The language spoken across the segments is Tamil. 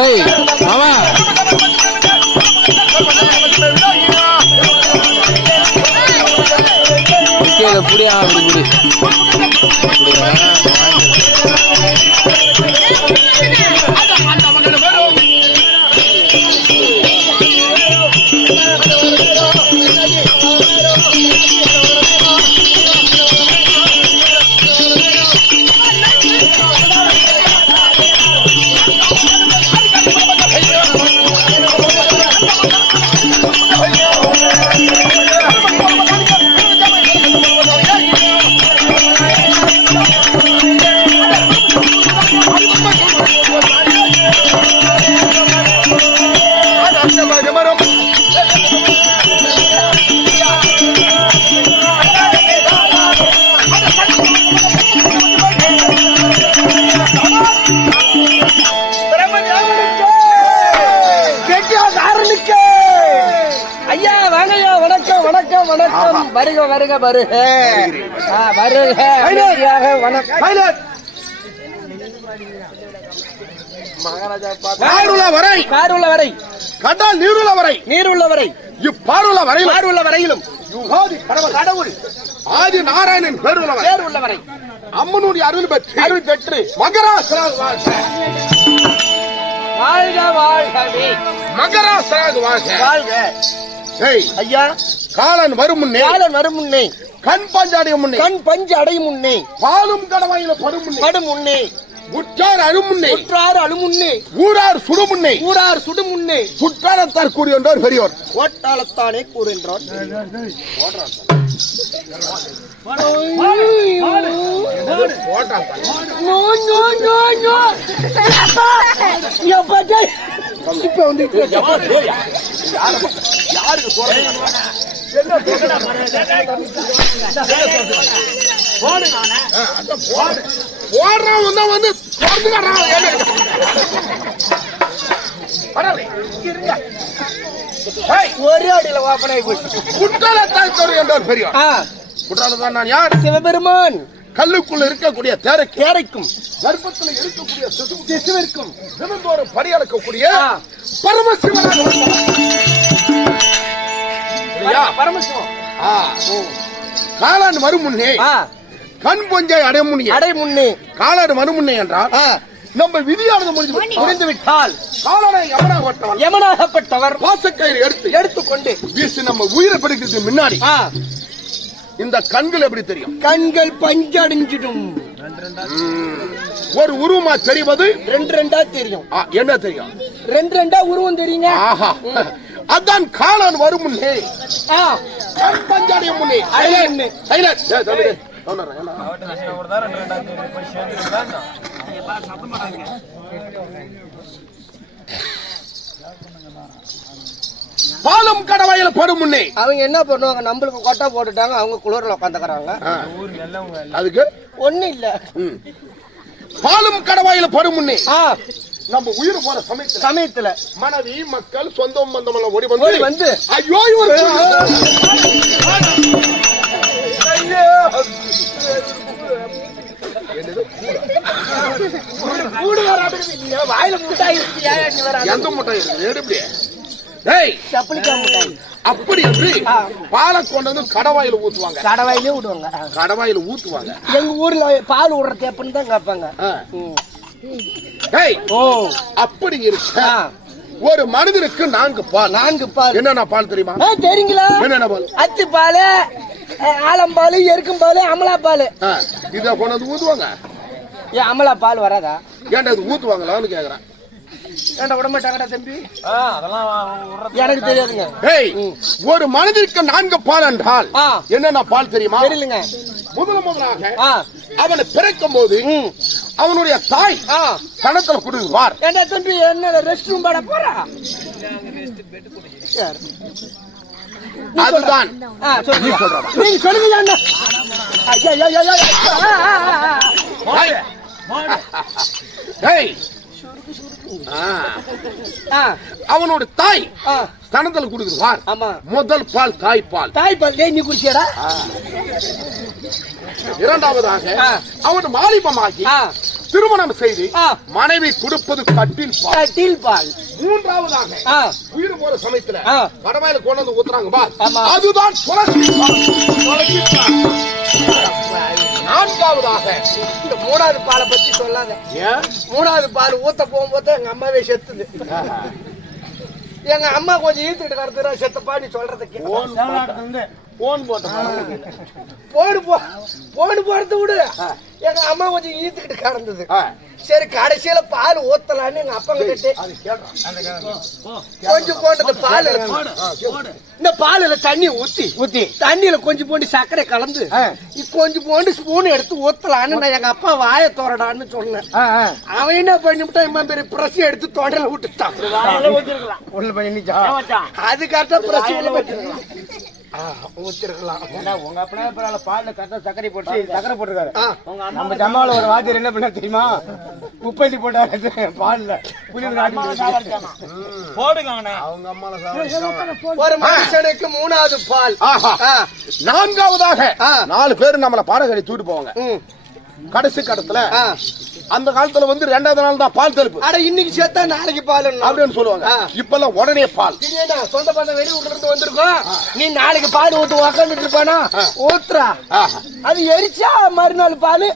ஏய் மாமா புடியா அப்படி வருக வருக வருக வருக மகாராஜா காருள்ள வரை கடல் நீருள்ள வரை இப்பாருள்ள வரையிலும் கடவுள் ஆதி நாராயணன் பேருள்ள வரை அம்மனுடைய அருள் பெற்று மகராசராக வாழ்க வாழ்கவே மகராசராக வாழ்க. ஐயா காலன் வரும் முன்னே கண் பஞ்சு அடையும் முன்னே பாலும் கடவாயில படும் முன்னே உற்றார் அழுமுன்னே ஊரார் சுடுமுன்னே சுற்றாரத்தார் கூறுகின்றார் பெரியோர் கோட்டாளத்தானே கூறுகின்றார். இப்ப வந்து யாருக்கு ஒரே அடியில வாப்பனை குற்றாலத்தான் நான் யார்? சிவபெருமான். கல்லுக்குள்ள இருக்கக்கூடிய தேரைக்கும் கர்ப்பத்தில் இருக்கக்கூடிய சிசுவிற்கும் தினந்தோறும் பரியாளக்கூடிய பரமசிவன். காலான் வரும் முன்னே கண் பொஞ்சை அடை முன்னே காலாடு வரும் முன்னே என்றால் நம்ம விதியானது முடிந்து விட்டால் காலனை யமனாகப்பட்டவர் பாசக்கயிறு எடுத்துக்கொண்டு வீசி நம்ம உயிரை பிடிக்கிறது முன்னாடி இந்த கண்கள் எப்படி தெரியும்? கண்கள் பஞ்சடைஞ்சிடும். ஒரு உருவமா தெரிவது ரெண்டா தெரியும். என்ன தெரியும்? ரெண்டா உருவம் தெரியுங்க. அதான் காலன் வரும் முன்னே கண் பஞ்சடையும் முன்னே பாலும் கடவாயில படும் முன்னே அவங்க என்ன பண்ணுவாங்க? நம்மளுக்கு கொட்டா போட்டுட்டாங்க, அவங்க குளிர்ல உட்காந்துக்கிறாங்க. அதுக்கு ஒண்ணு இல்ல. பாலும் கடவாயில படும் முன்னே நம்ம உயிர் போற சமயத்துல மனைவி மக்கள் சொந்தம் பந்தம் எல்லாம் ஓடி வந்து ஐயோ வாயில முட்டாய் எந்த முட்டாய் இருக்கு? அப்படி என்று பாலை கொண்டு வந்து கடவாயில ஊத்துவாங்க. கடவாயில ஊத்துவாங்க. எங்க ஊர்ல பால் விடுற தேப்பன்னு தான் கேட்பாங்க. அப்படி இருக்கு. ஒரு மனிதனுக்கு 4 பால். என்னென்ன பால் தெரியுமா? தெரியுங்களா? என்னென்ன பால்? அச்சு பால், ஆலம்பால், எருக்கும் பால், அமலா பால். இத கொண்டு வந்து ஊத்துவாங்க. ஏன் அமலா பால் வராதா? ஏன்டா இது ஊத்துவாங்களான்னு கேக்குறேன். எனக்கு தெரியாதுங்க. ஒரு மனிதனுக்கு 4 பால் என்றால் என்னென்ன பால் தெரியுமா? தெரியலங்க. முதலாக அவனை பிறக்கும் போது அவனுடைய தாய் கணத்துல கொடுவார். என்ன தம்பி என்ன ரெஸ்ட் ரூம் போட போறா? அதுதான் நீங்க சொல்லுங்க. அவனோட தாய் ஸ்தானத்தில் கொடுக்குறார். முதல் பால் தாய்ப்பால். நீ குடிச்சியடா? இரண்டாவதாக அவன் வாலிபமாகி திருமணம் செய்து மனைவி கொடுப்பது கட்டில் பால். மூன்றாவதாக உயிர் போற சமயத்துல கடமையில கொண்டு வந்து ஊத்துறாங்க பால், அதுதான் துளசி பால். நான்காவதாக இந்த மூணாவது பாலை பத்தி சொல்லாத. மூணாவது பால் ஊத்த போகும்போது எங்க அம்மாவே செத்துது. எங்க அம்மா கொஞ்சம் ஈர்த்துக்கிட்டு கடத்துறா செத்தப்பா நீ சொல்றதுக்கு போன் போறது விடு. எங்க அம்மா கொஞ்சம் ஈத்துக்கிட்டு கடந்தது. சரி கடைசியில பால் ஊத்தலான்னு எங்க அப்பா கிட்ட கொஞ்சம் போட்டது பால். இந்த பாலுல தண்ணி ஊத்தி தண்ணியில கொஞ்சம் போட்டு சர்க்கரை கலந்து கொஞ்சம் போட்டு ஸ்பூன் எடுத்து ஊத்தலான்னு நான் எங்க அப்பா வாய தோறடான்னு சொன்னேன். அவன் என்ன பண்ணிவிட்டான், இம்மா பெரிய பிரஸ் எடுத்து தொடையில விட்டுட்டான். அது கரெக்டா பிரஸ் ஊத்திருக்கலாம். உங்க அப்பனா பால்ல கரெக்டா சர்க்கரை போட்டுருக்காரு. நம்ம ஜமால ஒரு வாத்தியர் என்ன பண்ண தெரியுமா, உப்பள்ளி போட்டாரு பால்ல போடுங்க. அவங்க அம்மால ஒரு மனுஷனுக்கு மூணாவது பால். நான்காவதாக 4 பேர் நம்மள பாடகரை தூக்கிட்டு போவாங்க. கடைசி கடத்துல அந்த காலத்துல வந்து 2வது நாள் தான் பால் தெளிப்பு. அட இன்னைக்கு சேர்த்தா நாளைக்கு பால் அப்படின்னு சொல்லுவாங்க. இப்பெல்லாம் உடனே பால். சொந்த பந்த வெளியூர்ல இருந்து வந்திருக்கோம், நீ நாளைக்கு பால் ஊத்து உக்காந்துட்டு இருப்பானா ஊத்துறா, அது எரிச்சா மறுநாள் பால்,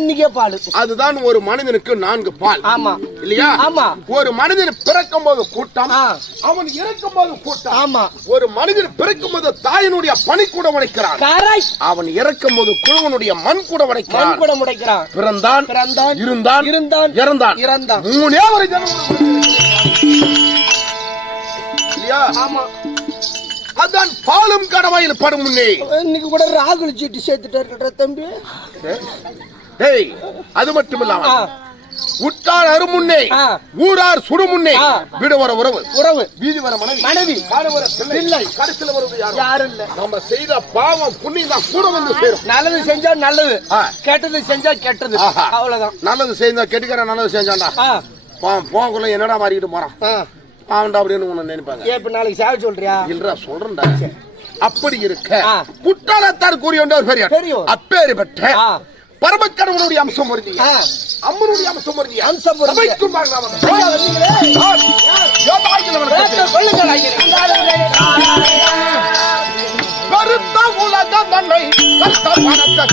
இன்னைக்கே பால். அதுதான் ஒரு மனிதனுக்கு 4 பால். ஆமா இல்லையா? ஆமா. ஒரு மனிதன் பிறக்கும் போது கூட்டம், அவன் இறக்கும் போது கூட்டம். ஆமா. ஒரு மனிதன் பிறக்கும் போது தாயினுடைய பனி கூட உடைக்கிறான், அவன் இறக்கும் போது குழுவனுடைய மண் கூட உடைக்கிறான். பிறந்தான் இருந்தான் இறந்தான். 3 ஒரு ஜென்மம். இல்லையா? ஆமா. அதான் பாலும் கடமையில் படும் முன்னே. இன்னைக்கு கூட ராகுல் சீட்டு சேர்த்துட்டாரு தம்பி. டேய், அது மட்டும் இல்லாம உற்றார் அருமுன்னே, ஊரார் சுடுமுன்னே, வீடு வர உறவு, வீதி வர மனைவி, காடு வர பிள்ளை, கடைசியில் வருவது யாரும் இல்ல. நம்ம செய்த பாவம் புண்ணியம் தான் கூட வந்து சேரும். நல்லது செஞ்சா நல்லது, கெட்டது செஞ்சா கெட்டது, அவ்வளவுதான். நல்லது செஞ்சா கெட்டிக்கார நல்லது செஞ்சாண்டா போக்குள்ள என்னடா மாறிக்கிட்டு போறான் அவன்டா அப்படின்னு உன்னை நினைப்பாங்க. இப்ப நாளைக்கு சேவை சொல்றியா? இல்ல சொல்றேன்டா. அப்படி இருக்க புட்டாளத்தார் கூறிய ஒரு பெரிய அப்பேறு பெற்ற பரமக்கடவுளுடைய அம்சம் வருதியா, அம்மனுடைய அம்சம் வருதியா, அம்சம் கருத்த உலக தன்னை கருத்த பணத்தை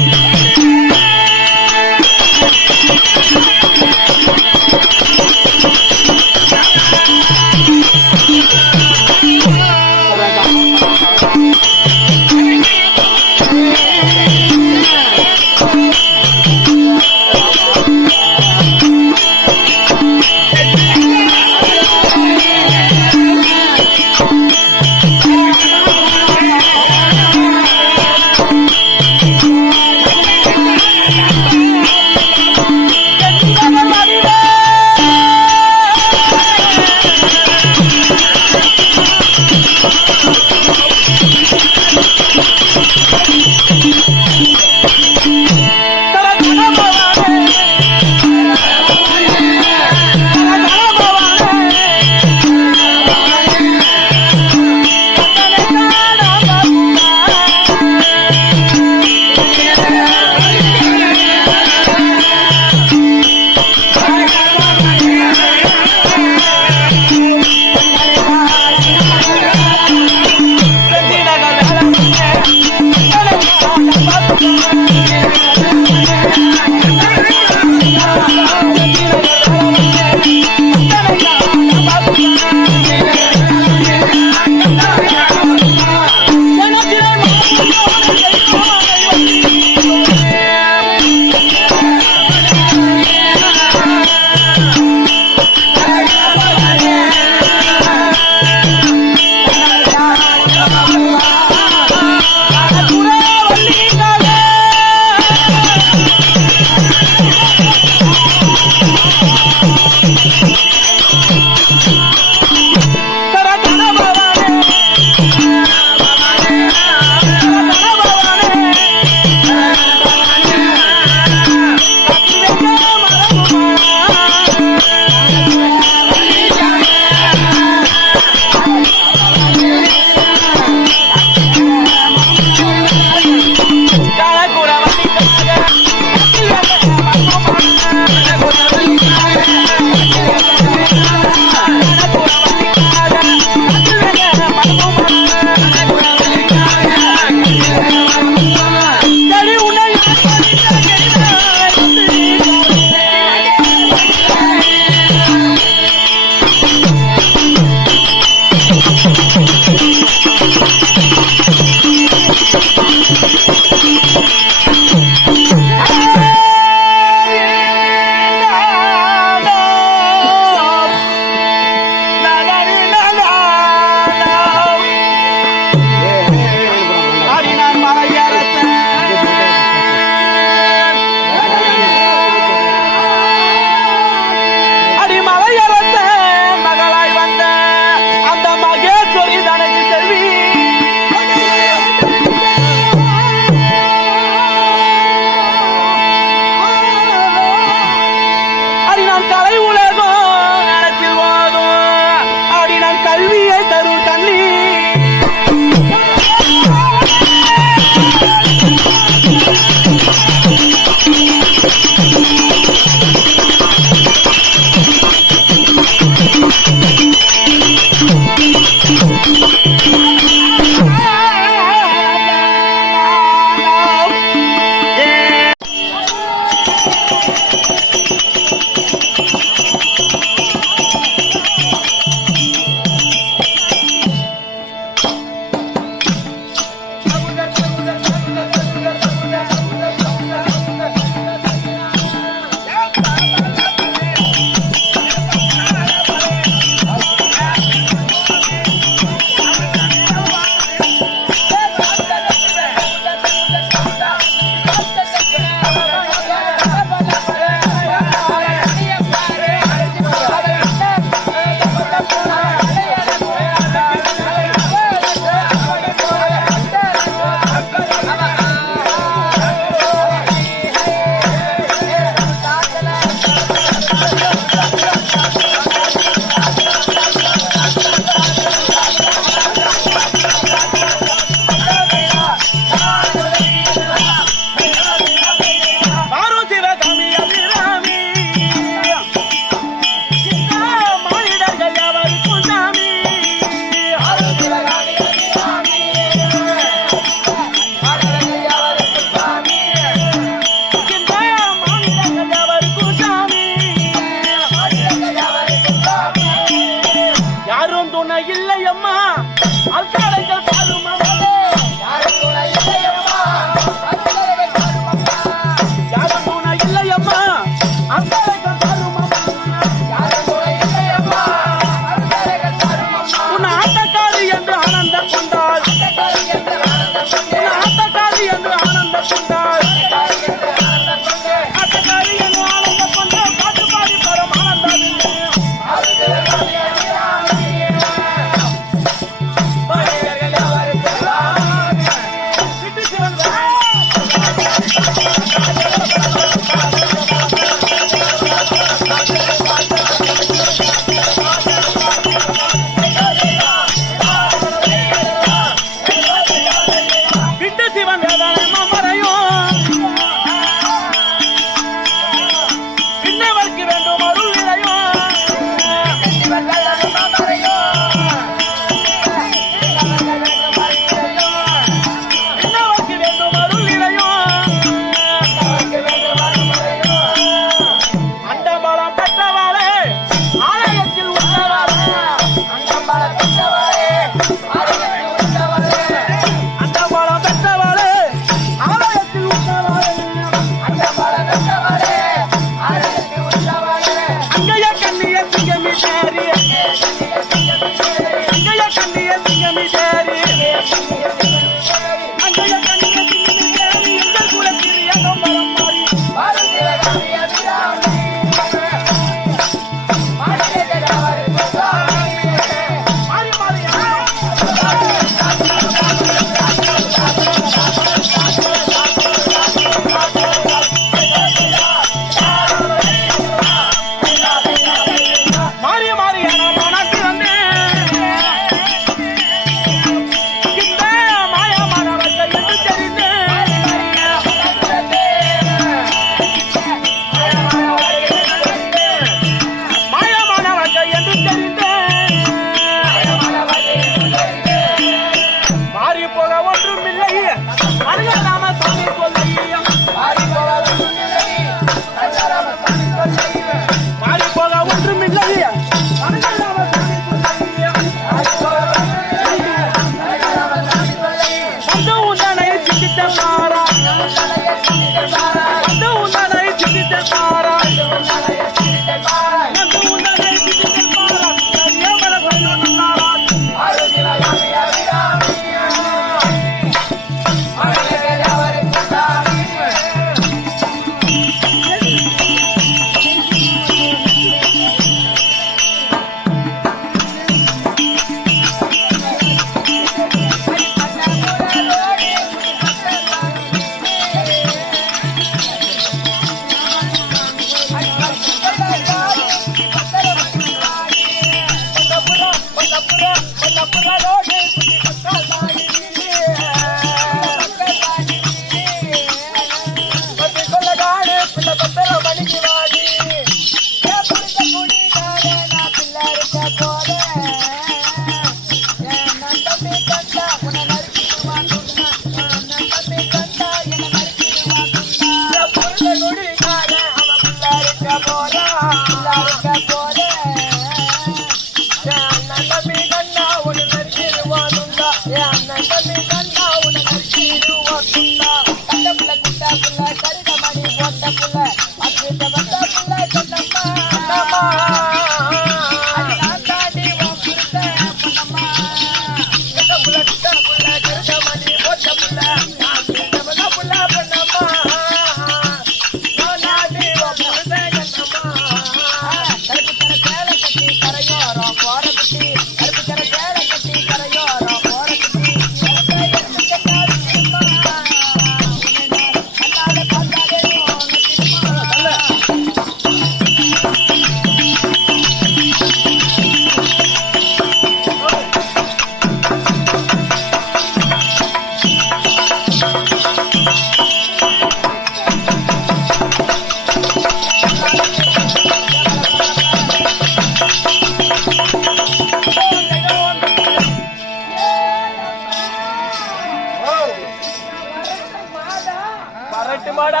வெட்டு மாடா